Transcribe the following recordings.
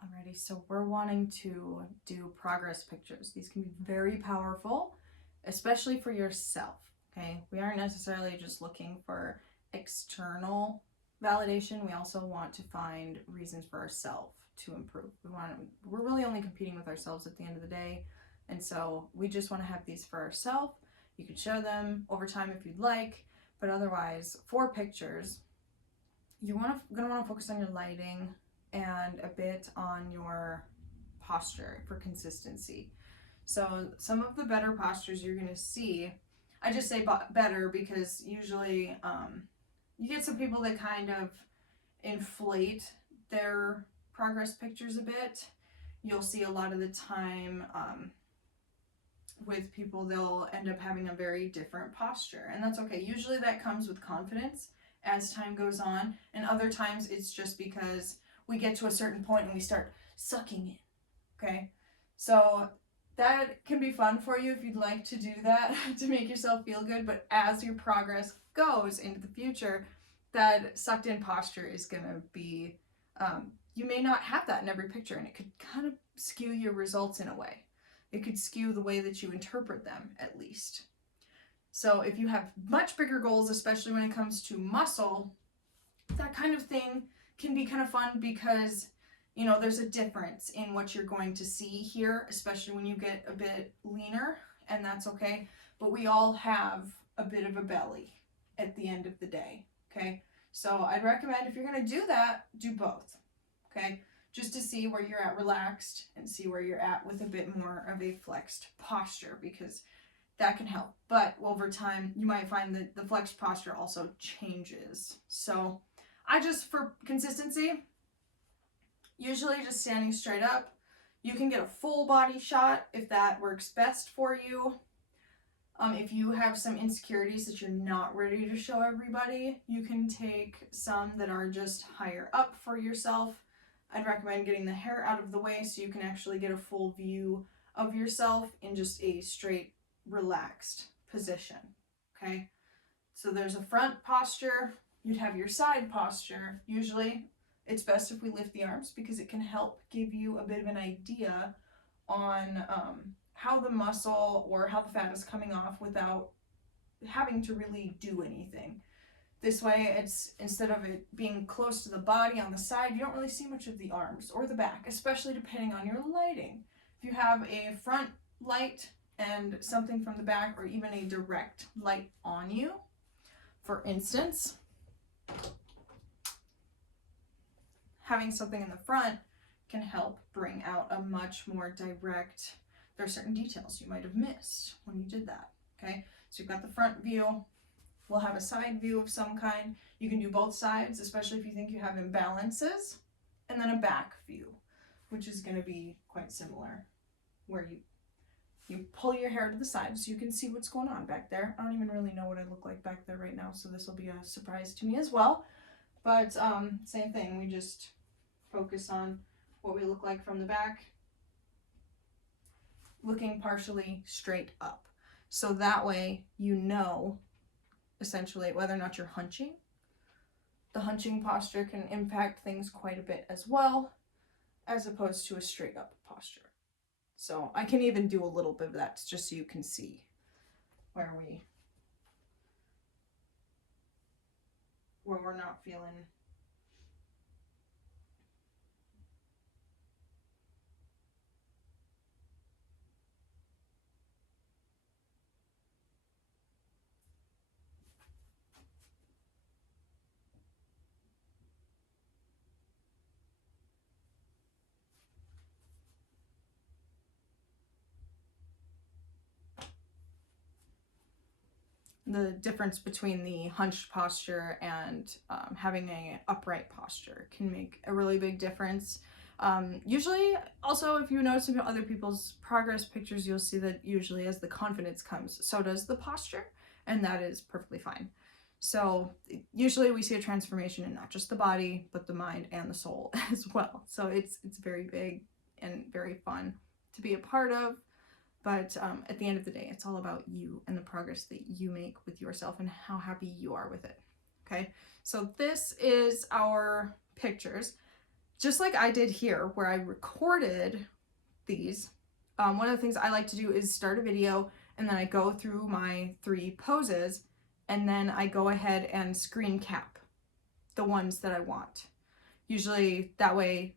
Alrighty, so we're wanting to do progress pictures. These can be very powerful, especially for yourself, okay? We aren't necessarily just looking for external validation. We also want to find reasons for ourselves to improve. We're really only competing with ourselves at the end of the day. And so we just want to have these for ourselves. You can share them over time if you'd like, but otherwise, for pictures, you're gonna want to focus on your lighting and a bit on your posture for consistency. So some of the better postures you're going to see, I just say better because usually you get some people that kind of inflate their progress pictures a bit. You'll see a lot of the time with people, they'll end up having a very different posture, and that's okay. Usually that comes with confidence as time goes on, and other times it's just because we get to a certain point and we start sucking in, okay? So that can be fun for you if you'd like to do that to make yourself feel good, but as your progress goes into the future, that sucked in posture is gonna be, you may not have that in every picture, and it could kind of skew your results in a way. It could skew the way that you interpret them, at least. So if you have much bigger goals, especially when it comes to muscle, that kind of thing can be kind of fun because, you know, there's a difference in what you're going to see here, especially when you get a bit leaner, and that's okay. But we all have a bit of a belly at the end of the day, okay? So I'd recommend if you're going to do that, do both, okay? Just to see where you're at relaxed and see where you're at with a bit more of a flexed posture, because that can help. But over time, you might find that the flexed posture also changes. So I just, for consistency, usually just standing straight up. You can get a full body shot if that works best for you. If you have some insecurities that you're not ready to show everybody, you can take some that are just higher up for yourself. I'd recommend getting the hair out of the way so you can actually get a full view of yourself in just a straight, relaxed position, okay? So there's a front posture, you'd have your side posture. Usually it's best if we lift the arms because it can help give you a bit of an idea on how the muscle or how the fat is coming off without having to really do anything. This way, it's, instead of it being close to the body on the side, you don't really see much of the arms or the back, especially depending on your lighting. If you have a front light and something from the back, or even a direct light on you, for instance, having something in the front can help bring out a much more direct, there are certain details you might have missed when you did that, okay? So you've got the front view. We'll have a side view of some kind. You can do both sides, especially if you think you have imbalances, and then a back view, which is going to be quite similar, where you pull your hair to the side so you can see what's going on back there. I don't even really know what I look like back there right now, so this will be a surprise to me as well. But same thing, we just focus on what we look like from the back, looking partially straight up. So that way you know essentially whether or not you're hunching. The hunching posture can impact things quite a bit as well, as opposed to a straight up posture. So I can even do a little bit of that just so you can see where we're not feeling the difference between the hunched posture and having an upright posture can make a really big difference. Usually, also, if you notice in other people's progress pictures, you'll see that usually as the confidence comes, so does the posture, and that is perfectly fine. So usually we see a transformation in not just the body, but the mind and the soul as well. So it's very big and very fun to be a part of. But at the end of the day, it's all about you and the progress that you make with yourself and how happy you are with it. Okay, so this is our pictures. just like I did here where I recorded these, one of the things I like to do is start a video and then I go through my 3 poses and then I go ahead and screen cap the ones that I want. Usually that way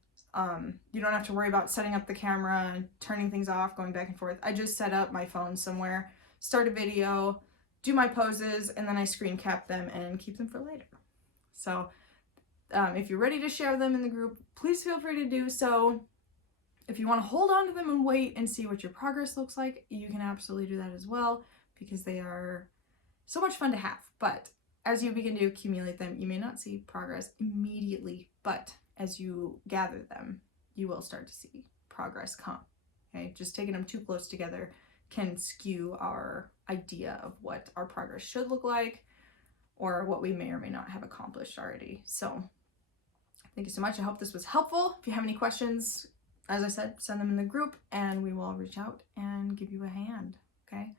you don't have to worry about setting up the camera and turning things off, going back and forth. I just set up my phone somewhere, start a video, do my poses, and then I screen cap them and keep them for later. So if you're ready to share them in the group, please feel free to do so. If you want to hold on to them and wait and see what your progress looks like, you can absolutely do that as well, because they are so much fun to have. But as you begin to accumulate them, you may not see progress immediately, but as you gather them, you will start to see progress come. Okay, just taking them too close together can skew our idea of what our progress should look like, or what we may or may not have accomplished already. So thank you so much. I hope this was helpful. If you have any questions, as I said, send them in the group and we will reach out and give you a hand. Okay.